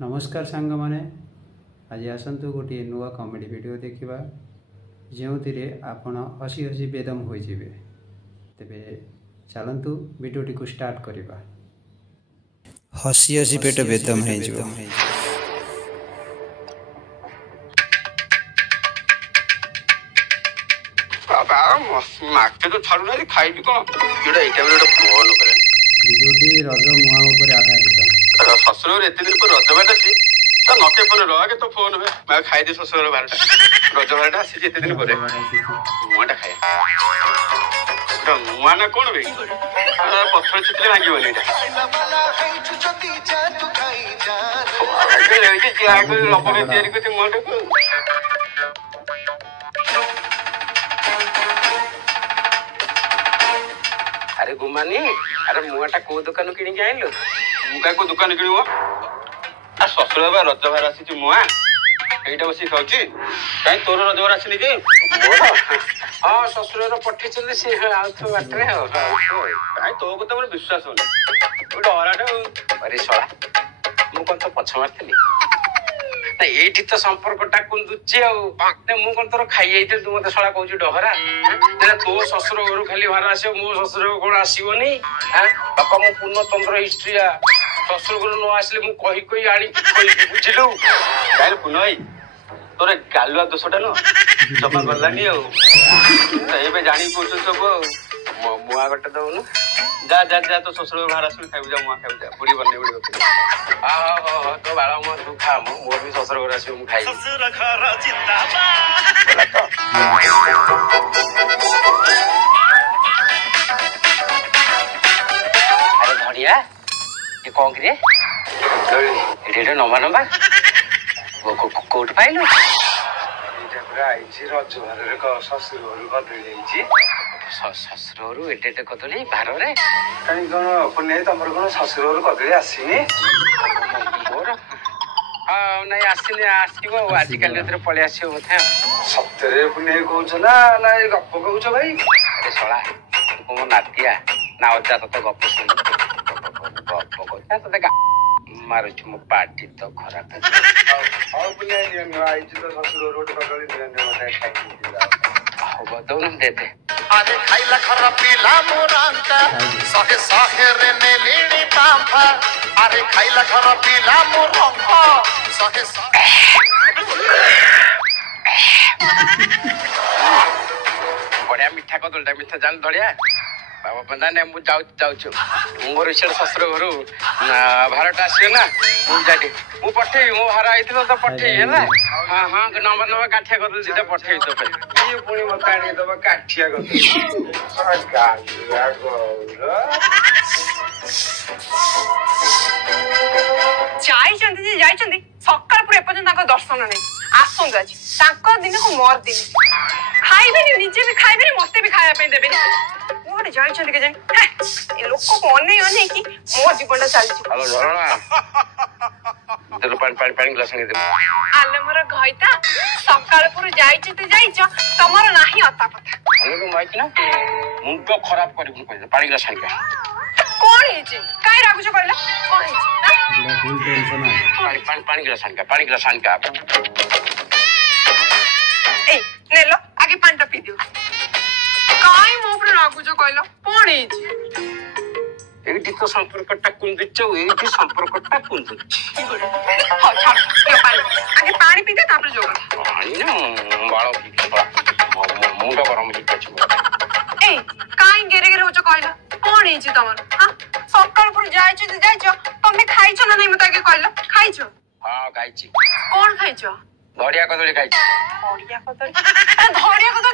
नमस्कार सांग माने आज आसतु गोटे नुआ कॉमेडी वीडियो देखा जो आपण हसी हसी बेदम हो जाए तेरे चलतु वीडियोटी को स्टार्ट करवा। हसी हसी पेट बेदम है जो वीडियोटी रज मुआ उपर आधारित शशुर एत दिन पर रज बार आसी तो नके फोन रगे तो फोन हुए मैं खाई दे शशुर बारटा रज बारटा आसी एत दिन पर मुआटा खाया मुआ ना कौन भाई पथर चित्र भांगनी मुआटा को अरे गुमानी अरे मुआटा को दुकान किणी के आइलो मुका को दुकान किणो आ ससुर बा रज भार आसी मुआ एटा बसी खाउची काई तोर रज भार आसी के मोर हां ससुर रो पठी चले से आउथो बाटरे हो काई तो को तमर विश्वास होले ओटा हराटा अरे सोळा मु कोन तो पछ मारथली ना एठी तो संपर्कटा कुंदुची आ मु कोन तोर खाई आइते तू मते सोळा कहूची डहरा ना तो ससुर घर खाली भार आसे मो ससुर कोन आसीबोनी हां बापा मु पूर्णतंत्र हिस्ट्री ससुर घर न आसले मु कहि कहि आनी कहि बुझिलु काल पुनई तोरे गालुआ दोषटा न जमा गलानी आ एबे जानी पछ सब मुआ गटे दउनु जा जा जा तो ससुर भार आसले खाइबु जा मुआ खाइबु जा बुढ़ी बन्ने बुढ़ी आ हो तो बाळा म तू खा मोर भी ससुर घर आसी मु खाइ ससुर घर जिंदाबाद अरे धड़िया ये कौन करे एडे नंबा नंबा कोट पाइलु एटा पूरा आइछि रज भारे क ससुर घर कदली आइछि ससुर घर एडे कदली भार रे काई कोन पुने तमर कोन ससुर घर कदली आसीनी मोर हां नहीं आसीनी आसीबो आजकल एतरे पळे आसीबो मथे सत्तरे पुने कहउछ ना ना ए गप्प कहउछ भाई अरे सोळा को नातिया ना अजा तो गप्प सुन गप्प कहता तो मारुछ मु पार्टी तो खराब हां पुने नि आइछ तो ससुर रोड कदली नि मते खाइ हो बदौ न देते अरे खाइला खरा पीला मोरांका सहे सहे रे ने लीणी पांफा अरे खाइला खरा पीला मोरंका सहे बढ़िया मीठा कदलटा मीठा जान धड़िया बाबा बंदा ने मु जाउछु मोर इछर ससुर घरु भारत आसियो ना मु जाटी मु पठे मो भार आइथिलो तो पठे हैला हां हां नंबर नंबर काठिया कदल दिटा पठे तो ये पुणी मत आनी दबा काठिया कदल गालिया गौरा जाई चंदी सकाळ पुरे पर्यंत ताको दर्शन नै आसुन जाछि ताको दिन को मोर दिन खाइबे नि निजे भी खाइबे नि मते भी खाया पे देबे नि मोर जाई चंदी के जाई ए लोक को अने कि मोर जीवनटा चलछि हेलो झरणा तेल पानी ग्लास ने दे आले मोर घइता सकाळ पुरे जाई ते जाईछ तमर नाही अता पता हमको माइक ना मुंडो खराब करी कहले पानी ग्लास आनी कोन हेछि काय रागुछ कहला कोन हेछि बड़ा फुल टेंशन है पानी ग्लास आनी का ए नेलो आगे पानी पी दियो काय मो पर रागुछ कहला कोन हेछि एठी तो संपर्कटा कुंदिच एठी संपर्कटा कुंदिच हां छाड़ ये पानी आगे पानी पी दे तापर जोगा पानी ना बाळो की मुंडो गरम ही कछु ए काय गेरे गेरे होछ कहला कोन हेछि तमर हां सकाळ पुर जाइछ तमे खाइछ ना नहीं मते के कहला खाइछ हां खाइछि कोन खाइछ धड़िया कदली खाइछि धड़िया कदली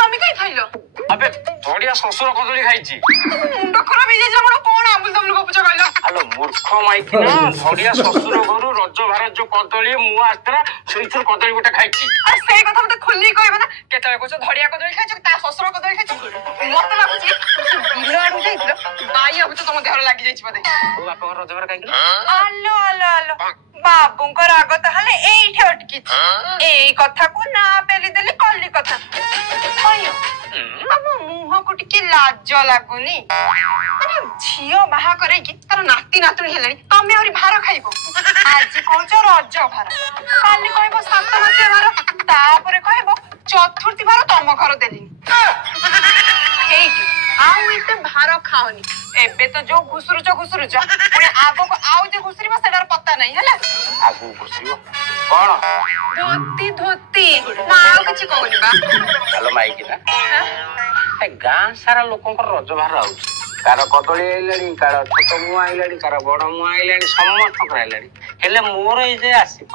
तमे काई खाइलो अबे धड़िया ससुर कदली खाइछि मुंडो खराब हे जाय हमरो कोन आबुल तमलो गपुछ कहला हेलो मूर्ख माइक ना धड़िया ससुर घरु रज भार जो कदली मु आस्त्रा सेइथुर कदली गोटा खाइछि अरे से कथा मते खुल्ली कहबे ना केतले कोछ धड़िया कदली खाइछ ता ससुर कदली खाइछ मते लागुछि बिलो आडू जाइथिलो बाई अब तो तम देहर लागि जाइछ बदे ओ बापा रज भार काई आलो ବାବୁଙ୍କ ରାଗ ତାହେଲେ ଏଇଠି ଅଟକିଛି। ଏଇ କଥାକୁ ନା ପେଲି ଦେଲି କଲି କଥା। ଆମ ମୁହଁକୁ ଟିକେ ଲାଜ ଲାଗୁନି? ମାନେ ଝିଅ ବାହା କରେଇକି ତାର ନାତି ନାତୁଣୀ ହେଲାଣି, ତମେ ଆହୁରି ଭାର ଖାଇବ। ଆଜି କହୁଛ ରଜ ଭାର, କାଲି କହିବ ସାତ ମାସିଆ ଭାର, ତାପରେ କହିବ ଚତୁର୍ଥୀ ଭାର ତମ ଘର ଦେଲିନି। ହେଇକି ଆଉ ଏତେ ଭାର ଖାଅନି। ଏବେ ତ ଯୋଉ ଘୁଷୁରୁଛ ପୁଣି ଆଗକୁ ଆଉ ଯେ ଘୁଷୁରିବ ସେଟାର ପତା ନାହିଁ ହେଲା। ଆଗକୁ ଘୁଷିବ କଣ? ଧୋତି ମୁଁ ଆଉ କିଛି କହୁନି ବା। ଚାଲ ମାଇକି ନା ଗାଁ ସାରା ଲୋକଙ୍କର ରଜ ଭାର ଆଉଛି। କାର କଦଳୀ ଆଇଲାଣି, କାର ଛୋଟ ମୁହଁ ଆଇଲାଣି, କାର ବଡ ମୁହଁ ଆଇଲାଣି, ସମସ୍ତଙ୍କର ଆଇଲାଣି। ହେଲେ ମୋର ଏଇ ଯେ ଆସିବ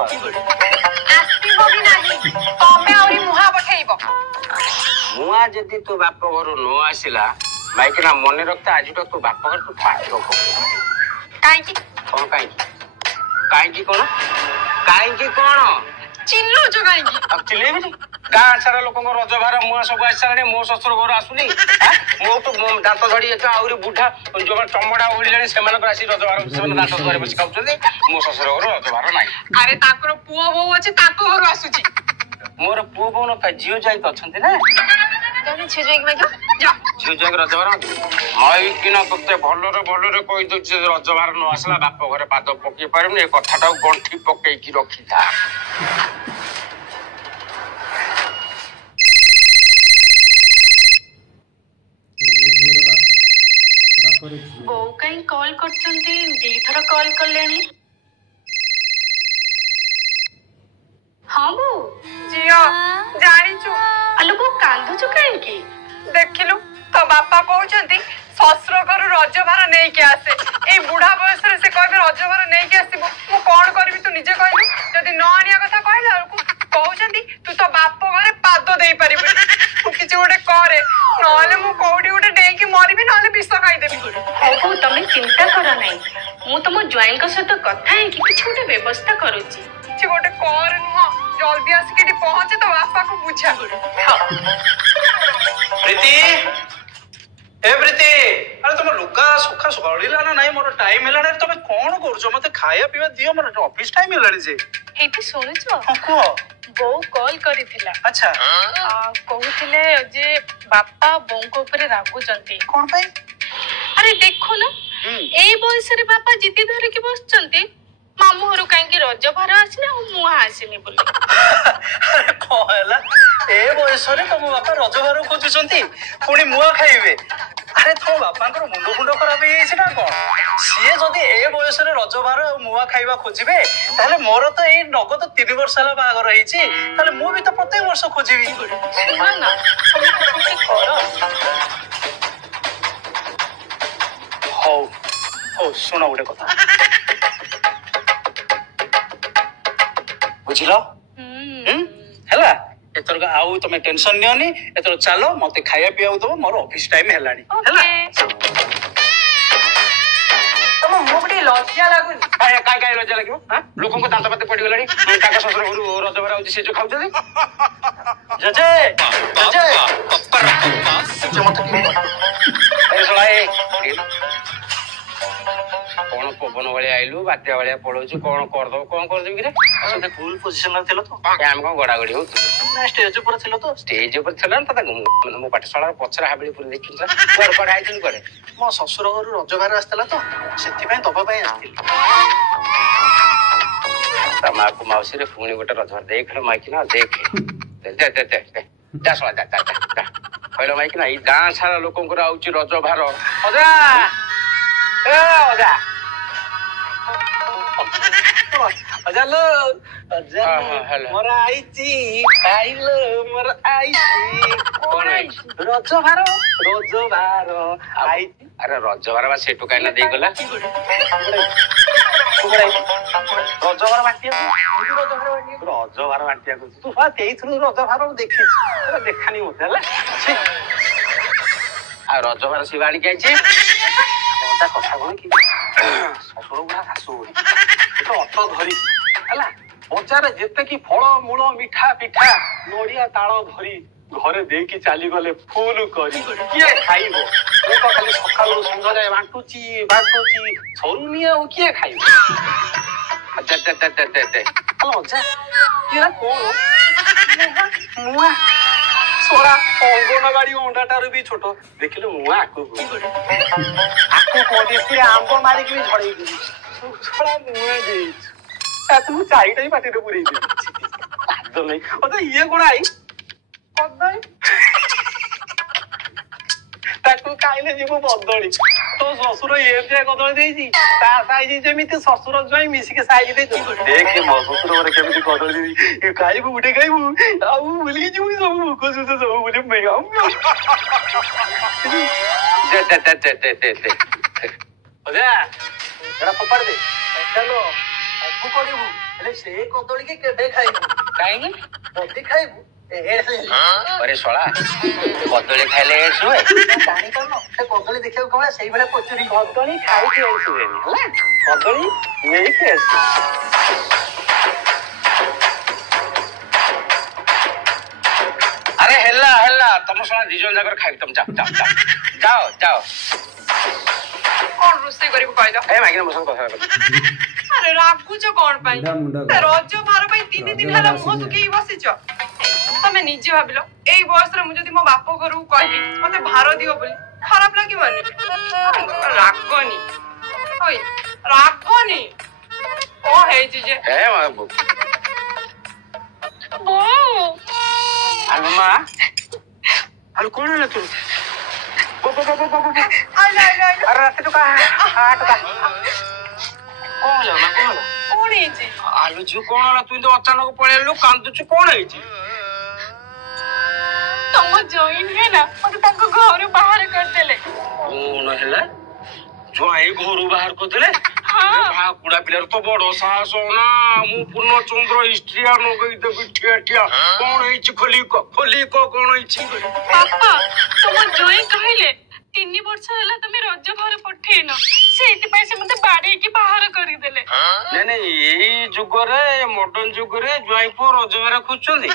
ବି ନାହିଁ, ତମେ ଆହୁରି ମୁହଁ ପଠେଇବ। ମୁଆ ଯଦି ତୋ ବାପ ଘରୁ ନ ଆସିଲା ମାଇକିନା ମନେ ରଖତା, ଆଜିଟା ତୋ ବାପ ଘର ତୁ ପାଠ କାହିଁକି? କଣ କାହିଁକି? କାହିଁକି କଣ? କାହିଁକି କଣ ଚିଲ୍ଲଉଛ କାହିଁକି? ଆଉ ଚିଲେଇବିନି? ଗାଁ ସାରା ଲୋକଙ୍କ ରଜ ଭାର ମୁଆ ସବୁ ଆସିସାରିଲାଣି, ମୋ ଶ୍ୱଶୁର ଘର ଆସୁନି। ମୋ ତ ଦାନ୍ତ ଝଡି ଯାଇଛ, ଆହୁରି ବୁଢା ଯୋଉ ଚମଡା ଓଳିଲାଣି, ସେମାନଙ୍କର ଆସି ରଜ ଭାର ସେମାନେ ଦାନ୍ତ ଘରେ ବସି ଖାଉଛନ୍ତି। ମୋ ଶ୍ୱଶୁର ଘର ରଜ ଭାର ନାହିଁ। ଆରେ ତାଙ୍କର ପୁଅ ବୋଉ ଅଛି, ତାଙ୍କ ଘରୁ ଆସୁଛି। ମୋର ପୁଅ ବୋଉ ନଥାଏ, ଝିଅ ଯାଇକି ଅଛନ୍ତି ନା। ଝିଅ ଯାଇକି ମାଗିବ, ଝିଅ ଯାଇକି ରଜ ଭାର ମାଇକିନା ତତେ ଭଲରେ କହିଦଉଛି, ରଜ ଭାର ନ ଆସିଲା ବାପ ଘରେ ପାଦ ପକେଇ ପାରିବୁନି। ଏ କଥାଟାକୁ ଗଣ୍ଠି ପକେଇକି ରଖିଥା। ବୋଉ କାଇଁ କଲ୍ କରୁଛନ୍ତି? ଦିଥର କଲ୍ କଲେଣି। ହଁ ବୋଉ। ଝିଅ ଜାଣିଛୁ ଆଲୋ ବୋଉ କାନ୍ଦୁଛୁ କାହିଁକି? ଦେଖିଲୁ ତୋ ବାପା କହୁଛନ୍ତି ଶ୍ୱଶୁର ଘରୁ ରଜ ଭାର ନେଇକି ଆସେ। ଏଇ ବୁଢା ବୟସରେ ସେ କହିବେ ରଜ ଭାର ନେଇକି ଆସିବ। ମୁଁ କଣ କରିବି ତୁ ନିଜେ କହିଲୁ? ଯଦି ନ ଆଣିବା କଥା କହିଲା ବେଳକୁ କହୁଛନ୍ତି ତୁ ତୋ ବାପ ଘରେ ପାଦ ଦେଇପାରିବୁ। ତୁ କିଛି ଗୋଟେ କରେ, ନହେଲେ ମୁଁ କୋଉଠି ଗୋଟେ ଡେଇଁକି ମରିବି, ନହେଲେ ବିଷ ଖାଇଦେବି। ହଉ ବୋଉ ତମେ ଚିନ୍ତା କର ନାହିଁ, ମୁଁ ତମ ଜ୍ୱାଇଁଙ୍କ ସହିତ କଥା ହେଇକି କିଛି ଗୋଟେ ବ୍ୟବସ୍ଥା କରୁଛି। କିଛି ଗୋଟେ କର ନୁହଁ, ଜଲ୍ଦି ଆସିକି ଏଠି ପହଞ୍ଚେ, ତୋ ବାପାକୁ ବୁଝା। ପ୍ରୀତି, ଏ ପ୍ରୀତି, ଆରେ ତମ ଲୁଗା ସୁଖା ସରିଲା ନା ନାଇଁ? ମୋର ଟାଇମ ହେଲାଣି। ତମେ କଣ କରୁଛ? ମତେ ଖାଇବା ପିଇବା ଦିଅ, ମୋର ଅଫିସ ଟାଇମ ହେଲାଣି ଯେ। ଏଇଠି ଶୁଣୁଛ? ହଁ କୁହ। ବୋଉ କଲ୍ କରିଥିଲା। ଆଚ୍ଛା, କହୁଥିଲେ ଯେ ବାପା ବୋଉଙ୍କ ଉପରେ ରାଗୁଛନ୍ତି। କଣ ପାଇଁ? ଆରେ ଦେଖୁନ, ଏଇ ବୟସରେ ବାପା ଜିଦି ଧରିକି ବସିଛନ୍ତି ମାମୁଁ ଘରୁ କାହିଁକି ରଜ ଭାର ଆସିନି ଆଉ ମୁଆଁ ଆସିନି ବୋଲି। କଣ ହେଲା? ଏ ବୟସରେ ତମ ବାପା ରଜ ଭାର ଖୋଜୁଛନ୍ତି, ପୁଣି ମୁଆଁ ଖାଇବେ? ଆରେ ତମ ବାପାଙ୍କର ମୁଣ୍ଡ ଖରାପ ହେଇଯାଇଛି ନା କଣ? ସିଏ ଯଦି ଏ ବୟସରେ ରଜ ଭାର ଆଉ ମୁଆଁ ଖାଇବା ଖୋଜିବେ, ତାହେଲେ ମୋର ତ ଏଇ ନଗଦ 3 ବର୍ଷ ହେଲା ବାହାଘର ହେଇଛି, ତାହେଲେ ମୁଁ ବି ତ ପ୍ରତ୍ୟେକ ବର୍ଷ ଖୋଜିବି। ହଉ ହଉ, ଶୁଣ ଗୋଟେ କଥା, ବୁଝିଲ? ହେଲା, ଏଥରକ ଆଉ ତମେ ଟେନସନ ନିଅନି। ଏଥର ଚାଲ, ମତେ ଖାଇବା ପିଇବାକୁ ଦବ, ମୋର ଅଫିସ ଟାଇମ ହେଲାଣି। ହେଲା, ତମ ମୁହଁକୁ ଟିକେ ଲଜ୍ଜା ଲାଗୁନି? କାଇଁ ଲଜ୍ଜା ଲାଗିବ? ଲୋକଙ୍କ ଦାନ୍ତ ପାତେ ପଡିଗଲାଣି, ତାଙ୍କ ଶ୍ୱଶୁର ଘରୁ ରଜ ଭାର ହଉଛି, ସେ ଯୋଉ ଖାଉଛନ୍ତି। କଣ ପବନ ଭଳିଆ ଆଇଲୁ, ବାତ୍ୟା ଭଳିଆ ପଳଉଛୁ, କଣ କରିଦବ? କଣ କରିଦେବି କିରେ? ଫୁଲ ପୋଜିସନରେ ଥିଲ ତ? ଆମେ କଣ ଗଡାଗଡି ହଉଥିଲୁ? ଷ୍ଟେଜ ଉପରେ ଥିଲ ତ? ଷ୍ଟେଜ ଉପରେ ଥିଲା ନା, ମୋ ପାଠଶାଳାର ପଛରେ ହାବିଳି ପୁରୀ ଦେଖିଥିଲା। କୁଆଡେ ଆଇଥିଲି କୁଆଡେ? ମୋ ଶ୍ୱଶୁର ଘରୁ ରଜ ଭାର ଆସିଥିଲା ତ, ସେଥିପାଇଁ ଦବା ପାଇଁ ଆସିଥିଲି। ତା ମାକୁ ମାଉସୀରେ ପୁଣି ଗୋଟେ ରଜ ଭାର ଦେଖ ମାଇକିନା, ଦେଖେ କହିଲ ମାଇକିନା, ଏଇ ଗାଁ ସାରା ଲୋକଙ୍କର ଆଉଛି ରଜ ଭାର। ଅଜା, ମୋର ଆଇଛି, ଖାଇଲ ମୋର ଆଇଛି। କଣ ଆଇଛି? ରଜ ଭାର ଆଇଛି। ଆରେ ରଜ ଭାର ବା ସେଠୁ କାହିଁକି ଦେଇଗଲା? ରଜ ଭାର ବାଣ୍ଟିବାକୁ ତୁ ସେଇଥିରୁ ରଜ ଭାର ଦେଖିଛି, ଦେଖାନି ମତେ ହେଲା। ଆଉ ରଜ ଭାର ସିଏ ଆଣିକି ଆଇଛି। କଥା କଣ କି, ଶ୍ୱଶୁର ଗୁଡା ଶାଶୁ ଗୁଡି ଅଟ ଧରି ହେଲା, ବଜାରରେ ଯେତେକି ଫଳ ମୂଳ ମିଠା ପିଠା ନଡିଆ ତାଳ ଧରି ଘରେ ଦେଇକି ଚାଲିଗଲେ ଫୁଲ କରି। କିଏ ଖାଇବ? ମୁଁ ତ ଖାଲି ସକାଳୁ ସନ୍ଧ୍ୟାରେ ବାଣ୍ଟୁଛି, ସରୁନି ଆଉ କିଏ ଖାଇବ? ଅଜା ଏରା କଣ ମୁଆ ଶଳା ଅଙ୍ଗନବାଡି ଅଣ୍ଡାଟାରୁ ବି ଛୋଟ ଦେଖିଲୁ ମୁଆ ଆକୁ କହନ୍ତି ସେ ଆମ୍ବ ମାରିକି ବି ଝଡେଇ ଦେବି ଶଳା ମୁଆ ଦେଇଛୁ ତୁ ଚାରିଟା ହିଁ ପାଟିରେ ପୁରେଇ ଦେବି ପାଦ ନାହିଁ ଅଜା ଇଏ କଣ ଆଇ କଦଳୀ ତାକୁ ଖାଇଲେ ଯିବୁ ବଦଳି ତୋ ଶ୍ୱଶୁର ଏମିତିଆ କଦଳୀ ଦେଇଛି ତା ସାଇଜି ଯେମିତି ଶ୍ୱଶୁର ଜ୍ୱାଇଁ ମିଶିକି ସାଇଜି ଦେଇଛି ଦେଖେ ମୋ ଶ୍ୱଶୁର ଘରେ କେମିତି କଦଳୀ ଦେଇଛି ଖାଇବୁ ଗୋଟେ ଖାଇବୁ ଆଉ ବୁଲିକି ଯିବୁ ସବୁ ଭୋକ ଶୋଷ ସବୁ ବୋଲି ଅଜା ଏଟା ଫୋପାଡ଼ି ଦେ ଚାଲ ସବୁ କରିବୁ ହେଲେ ସେ କଦଳୀ କି କେବେ ଖାଇବୁ କାହିଁକି ଯଦି ଖାଇବୁ अरे शोला कदली खाइले एड्स हुए ଜାଣିପାରୁନ ସେ କଦଳୀ ଦେଖିବାକୁ କଣ ସେଇଭଳିଆ ପଚୁରୀ କଦଳୀ ଖାଇକି ଏड्स ହୁଏନି ହେଲା କଦଳୀ ନେଇକି ଆସ अरे हेला हेला तुम सोना दी जन जाकर खाइ तुम जाओ जाओ जाओ जाओ कौन रोसे करिब कहलो ए मागिना मसन कथा कर अरे रागुच कोन पाई मुंडा रज भार पाई 3 दिन हला मुह सुखी बसिच तमे निजे भाबिलो एई बयस रे मु जदी मो बाप घरु कहबी मते भार दियो बोली खराब लागिबनी रागनी ओय रागनी ओ हेची जे ए बाबू बो आलो मा आलो कोन होला तू बो आला अरे रात तो का हाट का कोन होला मा कोन होला कोन हेची आलो जु कोन होला तू तो अचानक पळेलु कांदुचु कोन हेची तम जॉइन है ना मते ताको घर बाहर कर देले कोन हैला जो आई घरु बाहर को देले हां कुड़ा पिलर तो बड़ साहस ना मु पूर्ण चंद्र हिस्ट्रिया न गई तो ठिया ठिया कोन हेची खोली को कोन हेची पापा तम जॉइन कहले 3 वर्ष होला तमे रज घर पठेन सेति पय से मते बाड़ी की बाहर करी देले नहीं नहीं यही जुग रे मॉडर्न जुग रे ज्वाई को रोजगार खोजछंदी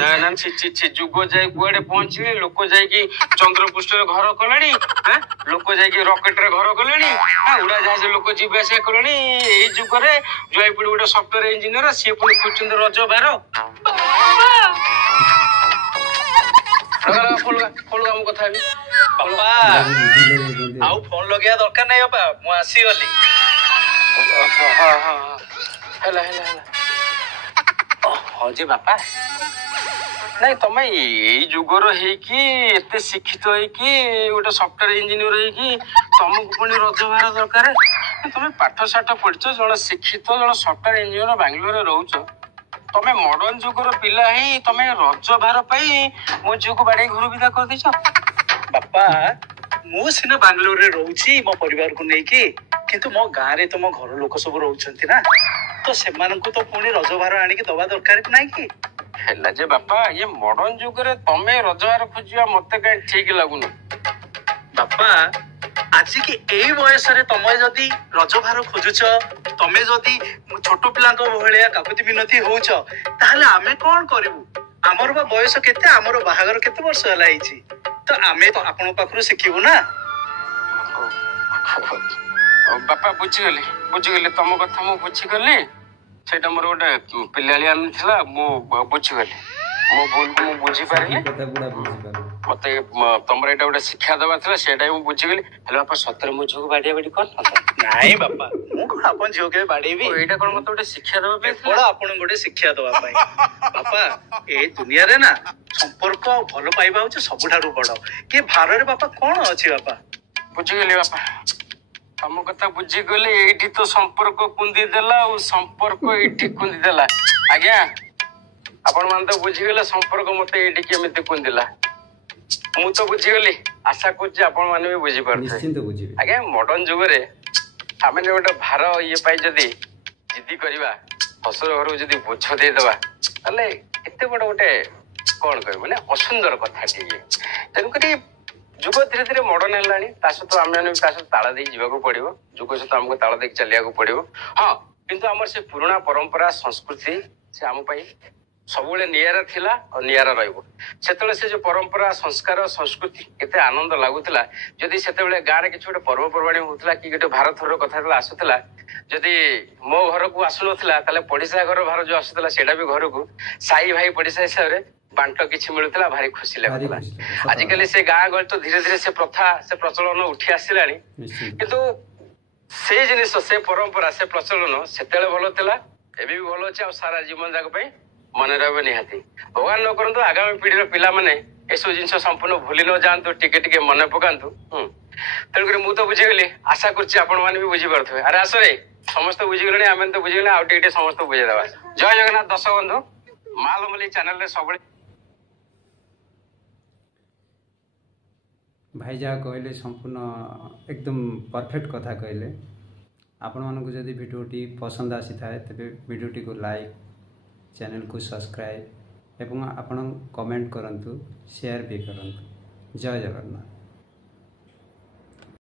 ना ना छि जुग जाई कुआडे पहुंचले लोक जाई की चंद्रपृष्ठ रे घर कलेनी हैं लोक जाई की रॉकेट रे घर कलेनी उड़ा जहाज लोक जीवा से कलेनी एही जुग रे ज्वाई पुडी गोटे सॉफ्टवेयर इंजीनियर से पुडी खोजछंदी रोजगार फोलगा मु कथा भी बाबा आउ फोन लगिया दरकार नाही बाबा मु आसी गली हेला हाँ जी बापा नहीं तुम यही जुगर होते शिक्षित होगी गोटे सफ्टवेयर इंजीनियर होगी तुमको पुणी रोजगार दरकार तुम पाठ साठ पढ़ जड़े शिक्षित जड़े सफ्टवेयर इंजीनियर बांग्लोर रोच तुम मॉडर्न जुगर पिला ही तुम रज भार पाई मो झील को बाड़े घर विदा कर देछ बापा मु सिना बांग्लोर रे रहउची मो परिवार को नेकी किंतु मो गां रे तो मो घर लोक सब रहउछंती ना तो सेमान को तो पुणी रजभार आनी के दबा दरकार नाही की हेला जे बापा ये मॉडर्न जुग रे तमे रजभार खोजिया मते काई ठीक लागुनो बापा आज की एई बयस रे तमे जदी रजभार खोजुछ तमे जदी छोट पिला को भलिया काकुति मिनती होउछ ताहले आमे कोन करबू हमर बा बयस केते हमर बाहागर केते वर्ष हला आइची तो आमे तो आपण पाखरु सिखिबू ना बापा बुझीगली तुम कथा मु बुझीगली सेटा मोर गोटे पिलाली आनिथिला मु बुझीगली मो भूल को मु बुझी पारिले मते तमरे एटा गोटे शिक्षा देबा थिला सेटा मु बुझीगली हेलो बापा सतर मु झुक बाडिया बाडी कर नाही बापा मु कोन आपन झियो के बाडीबी एटा कोन मते गोटे शिक्षा देबा पे बड़ा आपन गोटे शिक्षा देबा पाई बापा ए दुनिया रे ना संपर्क भलो पाइबा होचे सबुठारु बड़ के भार रे बापा कोन अछि बापा बुझीगली बापा तम कथा बुझीगली एठी तो संपर्क कुंदी देला और संपर्क एठी कुंदी देला आज्ञा आपण मान तो बुझीगले संपर्क मते एठी केमिति कुंदिला मु तो बुझीगली आशा करछि आपण माने भी बुझी पारथे निश्चिंत बुझिबे आज्ञा मॉडर्न जुग रे सामान्य गोटे भार ये पाई जदी जिद्दी करबा फसर घर जदी बोझ दे देबा तले एते बड़ गोटे कोन कहबो माने असुंदर कथा टिए तेन करी जुग धीरे धीरे मॉडर्न हेलानी सहित आम ताला दे जावाक पड़ो जुग सहित आमको ताला दे चलिया पड़ो हाँ किंतु आमर से पुराना परंपरा संस्कृति से आम ସବୁବେଳେ ନିଆରା ଥିଲା ଆଉ ନିଆରା ରହିବ। ସେତେବେଳେ ସେ ଯୋଉ ପରମ୍ପରା ସଂସ୍କାର ସଂସ୍କୃତି କେତେ ଆନନ୍ଦ ଲାଗୁଥିଲା। ଯଦି ସେତେବେଳେ ଗାଁରେ କିଛି ଗୋଟେ ପର୍ବପର୍ବାଣି ହଉଥିଲା କି ଗୋଟେ ଭାର ଥରର କଥା ଯେତେବେଳେ ଆସୁଥିଲା, ଯଦି ମୋ ଘରକୁ ଆସୁନଥିଲା ତାହେଲେ ପଡିଶା ଘର ଭାର ଯୋଉ ଆସୁଥିଲା ସେଇଟା ବି ଘରକୁ ସାଇ ଭାଇ ପଡିଶା ହିସାବରେ ବାଣ୍ଟ କିଛି ମିଳୁଥିଲା, ଭାରି ଖୁସି ଲାଗୁଥିଲା। ଆଜିକାଲି ସେ ଗାଁ ଗହଳି ତ ଧୀରେ ଧୀରେ ସେ ପ୍ରଥା ସେ ପ୍ରଚଳନ ଉଠି ଆସିଲାଣି, କିନ୍ତୁ ସେଇ ଜିନିଷ ସେ ପରମ୍ପରା ସେ ପ୍ରଚଳନ ସେତେବେଳେ ଭଲ ଥିଲା, ଏବେ ବି ଭଲ ଅଛି ଆଉ ସାରା ଜୀବନ ଯାକ ପାଇଁ ମନେ ରହିବ ନିହାତି। ଭଗବାନ ନ କରନ୍ତୁ ଆଗାମୀ ପିଢିର ପିଲାମାନେ ଏସବୁ ଜିନିଷ ସମ୍ପୂର୍ଣ୍ଣ ଭୁଲି ନ ଯାଆନ୍ତୁ, ଟିକେ ଟିକେ ମନେ ପକାନ୍ତୁ। ତେଣୁକରି ମୁଁ ତ ବୁଝିଗଲି, ଆଶା କରୁଛି ଆପଣ ମାନେ ବି ବୁଝିପାରୁଥିବେ। ଆରେ ଆସରେ ସମସ୍ତେ ବୁଝିଗଲେଣି, ଆମେ ତ ବୁଝିଗଲେ, ଆଉ ଟିକେ ଟିକେ ସମସ୍ତଙ୍କୁ ବୁଝେଇଦବା। ଜୟ ଜଗନ୍ନାଥ ଦର୍ଶକ ବନ୍ଧୁ, ମାଲମଲ୍ଲି ଚ୍ୟାନେଲରେ ସବୁବେଳେ भाई जहाँ कहले संपूर्ण एकदम परफेक्ट कथा कहले। आपण मानक जदि भिडियोटी पसंद आसी थाए तेबे भिडियोटी को लाइक, चैनल को सब्सक्राइब एवं आपण कमेंट करंतु, शेयर भी करंतु। जय जगन्नाथ।